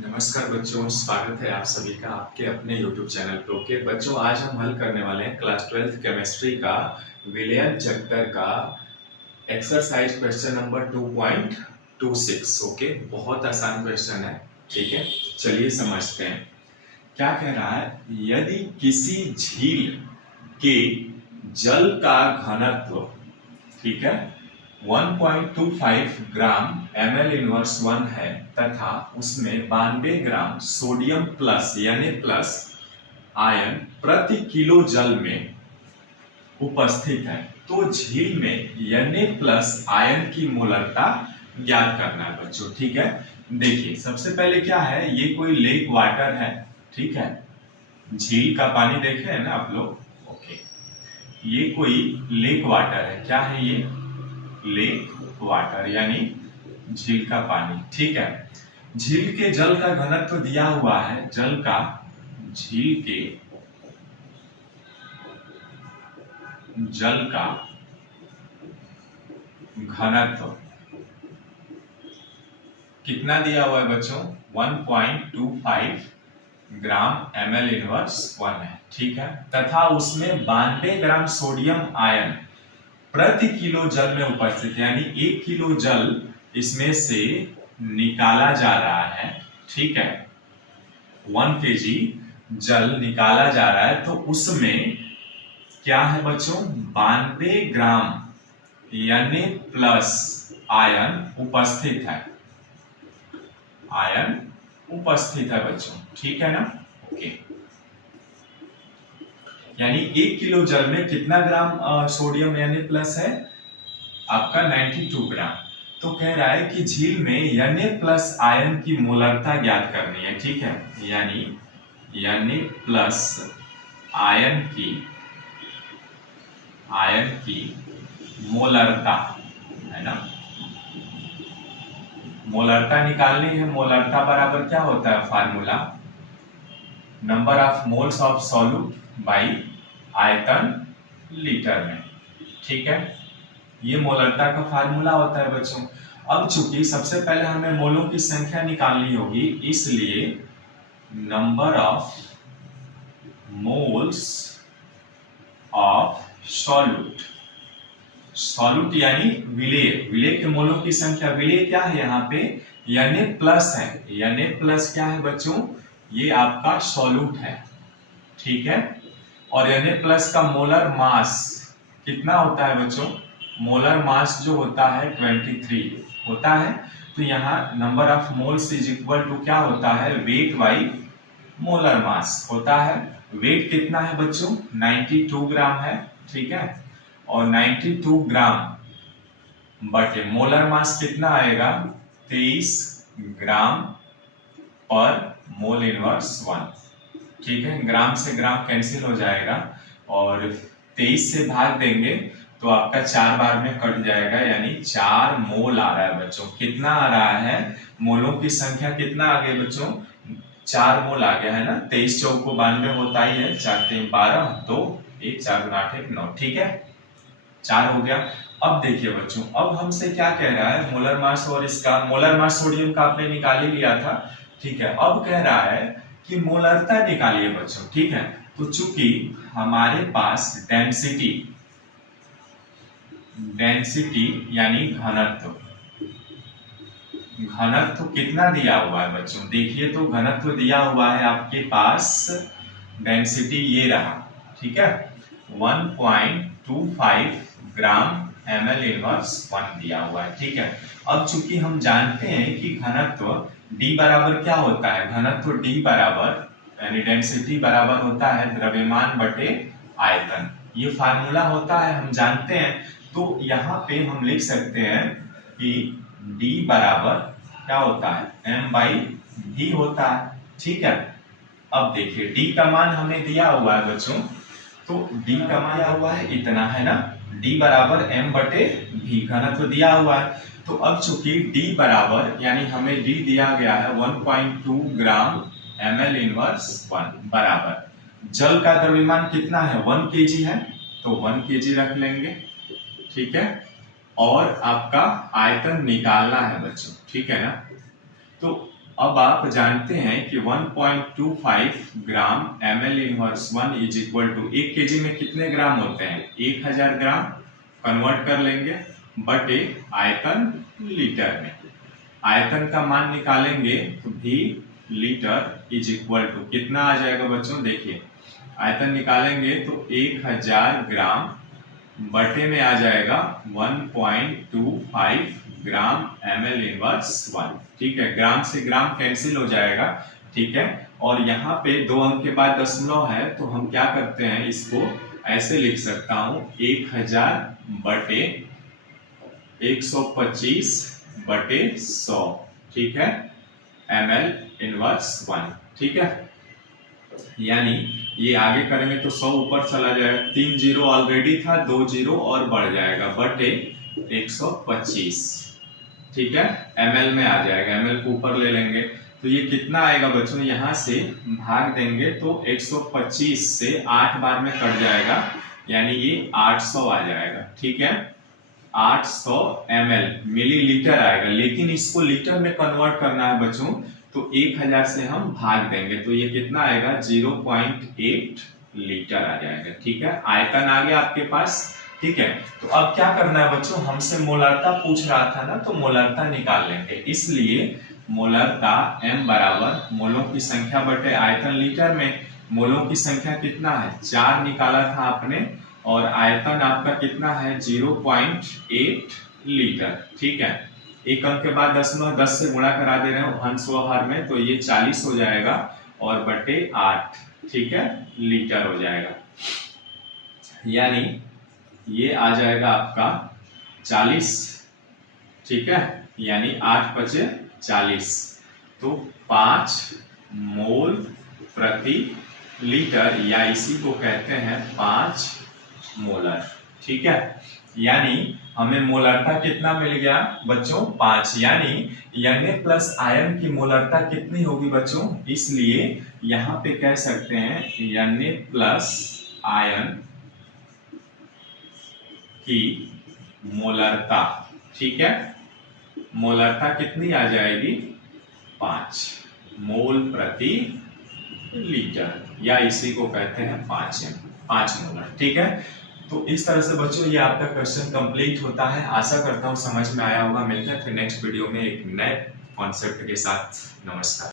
नमस्कार बच्चों, स्वागत है आप सभी का आपके अपने YouTube चैनल पे। ओके बच्चों, आज हम हल करने वाले हैं क्लास 12th केमिस्ट्री का विलियम चैप्टर का एक्सरसाइज क्वेश्चन नंबर 2.26। ओके, बहुत आसान क्वेश्चन है। ठीक है, चलिए समझते हैं क्या कह रहा है। यदि किसी झील के जल का घनत्व, ठीक है, 1.25 ग्राम ml इनवर्स 1 है तथा उसमें 92 ग्राम सोडियम प्लस यानी प्लस आयन प्रति किलो जल में उपस्थित है, तो झील में Na प्लस आयन की मोलरता ज्ञात करना है बच्चों। ठीक है, देखिए सबसे पहले क्या है, ये कोई लेक वाटर है। ठीक है, झील का पानी देखे है ना आप लोग। ओके, ये कोई लेक वाटर है। क्या है ये? लेक वाटर यानी झील का पानी। ठीक है, झील के जल का घनत्व दिया हुआ है। झील के जल का घनत्व कितना दिया हुआ है बच्चों? 1.25 ग्राम ml इनवर्स 1 है। ठीक है, तथा उसमें 92 ग्राम सोडियम आयन प्रति किलो जल में उपस्थित, यानी 1 किलो जल इसमें से निकाला जा रहा है। ठीक है, 1 kg जल निकाला जा रहा है, तो उसमें क्या है बच्चों? 92 ग्राम यानी प्लस आयन उपस्थित है। आयन उपस्थित है बच्चों। ठीक है ना। ओके, यानी 1 किलो जल में कितना ग्राम सोडियम यानी प्लस है? आपका 92 ग्राम। तो कह रहा है कि झील में Na प्लस आयन की मोलरता ज्ञात करनी है। ठीक है, यानी Na प्लस आयन की मोलरता है ना, मोलरता निकालनी है। मोलरता बराबर क्या होता है? Formula number of moles of solute by आयतन लीटर में। ठीक है, ये मोलरता का फार्मूला होता है बच्चों। अब चूंकि सबसे पहले हमें मोलों की संख्या निकालनी होगी, इसलिए number of moles of solute, solute यानी विलेय के मोलों की संख्या। विलेय क्या है यहाँ पे? Na प्लस है। Na प्लस क्या है बच्चों? ये आपका सॉल्यूट है। ठीक है, और Na प्लस का मोलर मास कितना होता है बच्चों? मोलर मास जो होता है 23 होता है। तो यहाँ number of moles is equal to क्या होता है? वेट बाई मोलर मास होता है। वेट कितना है बच्चों? 92 ग्राम है। ठीक है, और 92 ग्राम बटे मोलर मास कितना आएगा? 23 ग्राम पर मोल इनवर्स 1। ठीक है, ग्राम से ग्राम कैंसिल हो जाएगा और 23 से भाग देंगे तो आपका 4 बार में कट जाएगा, यानी 4 मोल आ रहा है बच्चों। कितना आ रहा है? मोलों की संख्या कितना आ गई बच्चों? 4 मोल आ गया है ना। 23 चौक को 92 होता ही है। 4 3 12, 2 1 4 गुना 8 1 9। ठीक है, 4 हो गया। अब देखिए बच्चों, अब हमसे क्या कह रहा है? मोलर मास और इसका मोलर मास सोडियम का आपने निकाल ही लिया था। ठीक है, अब कह रहा है कि मोलरता निकालिए बच्चों। ठीक है, तो चूंकि हमारे पास डेंसिटी यानी घनत्व कितना दिया हुआ है बच्चों? देखिए, तो घनत्व दिया हुआ है आपके पास, डेंसिटी ये रहा। ठीक है, 1.25 ग्राम ml इनवर्स 1 दिया हुआ है। ठीक है, अब चूंकि हम जानते हैं कि घनत्व D बराबर क्या होता है? घनत्व D बराबर यानी डेंसिटी बराबर होता है द्रव्यमान बटे आयतन। ये फार्मूला होता है, हम जानते हैं। तो यहाँ पे हम लिख सकते हैं कि D बराबर क्या होता है? M बाई V होता है। ठीक है, अब देखिए D का मान हमें दिया हुआ है बच्चों, तो D का मान दिया हुआ है इतना, है ना। D बराबर M बटे V, घनत्व दिया हुआ है। तो अब चूंकि D बराबर यानी हमें D दिया गया है 1.2 ग्राम ml इनवर्स 1 बराबर जल का द्रव्यमान कितना है? 1 kg है, तो 1 kg रख लेंगे। ठीक है, और आपका आयतन निकालना है बच्चों। ठीक है ना, तो अब आप जानते हैं कि 1.25 gram ml inverse 1 is equal to 1 kg में कितने ग्राम होते हैं 1000 ग्राम, कन्वर्ट कर लेंगे बटे आयतन लीटर में। आयतन का मान निकालेंगे तो भी लीटर इज इक्वल टू कितना आ जाएगा बच्चों, देखिए आयतन निकालेंगे तो 1000 ग्राम बटे में आ जाएगा 1.25 ग्राम ml इनवर्स 1। ठीक है, ग्राम से ग्राम कैंसिल हो जाएगा। ठीक है, और यहाँ पे 2 अंक के बाद दशमलव है तो हम क्या करते हैं, इसको ऐसे लिख सकता हूँ 1000 बटे 125 बटे 100। ठीक है, ml इनवर्स 1। ठीक है, यानी ये आगे करेंगे तो 100 ऊपर चला जाएगा, 3 जीरो ऑलरेडी था, 2 जीरो और बढ़ जाएगा बटे 125। ठीक है, ml में आ जाएगा, ml को ऊपर ले लेंगे तो ये कितना आएगा बच्चों, यहाँ से भाग देंगे तो 125 से 8 बार में कट जाएगा, यानी ये 800 आ जाएगा। ठीक है, 800 ml मिलीलीटर आएगा, लेकिन इसको लीटर में कन्वर्ट करना है बच्चों तो 1000 से हम भाग देंगे तो ये कितना आएगा 0.8 लीटर आ जाएगा। ठीक है, आयतन आ गया आपके पास। ठीक है, तो अब क्या करना है बच्चों, हमसे मोलरता पूछ रहा था ना, तो मोलरता निकाल लेंगे। इसलिए मोलरता m बराबर मोलों की संख्या बटे आयतन लीटर में। मोलों की संख्या कितना है 4 निकाला था आपने, और आयतन आपका कितना है 0.8 लीटर। ठीक है, एक अंक के बाद दशमलव 10 से गुणा करा दे रहे हो अंश व्यवहार में तो ये 40 हो जाएगा और बटे 8। ठीक है, लीटर हो जाएगा, यानी ये आ जाएगा आपका 40। ठीक है, यानी 8 बचे 40 तो 5 मोल प्रति लीटर, या इसी को कहते हैं 5 मोलर। ठीक है, यानी हमें मोलरता कितना मिल गया बच्चों 5, यानी Na प्लस आयन की मोलरता कितनी होगी बच्चों, इसलिए यहाँ पे कह सकते हैं Na प्लस आयन की मोलरता। ठीक है, मोलरता कितनी आ जाएगी 5 मोल प्रति लीटर, या इसी को कहते हैं 5 मोलर। ठीक है, तो इस तरह से बच्चों ये आपका क्वेश्चन कंप्लीट होता है। आशा करता हूँ समझ में आया होगा। मिलते हैं फिर नेक्स्ट वीडियो में एक नए कॉन्सेप्ट के साथ। नमस्कार।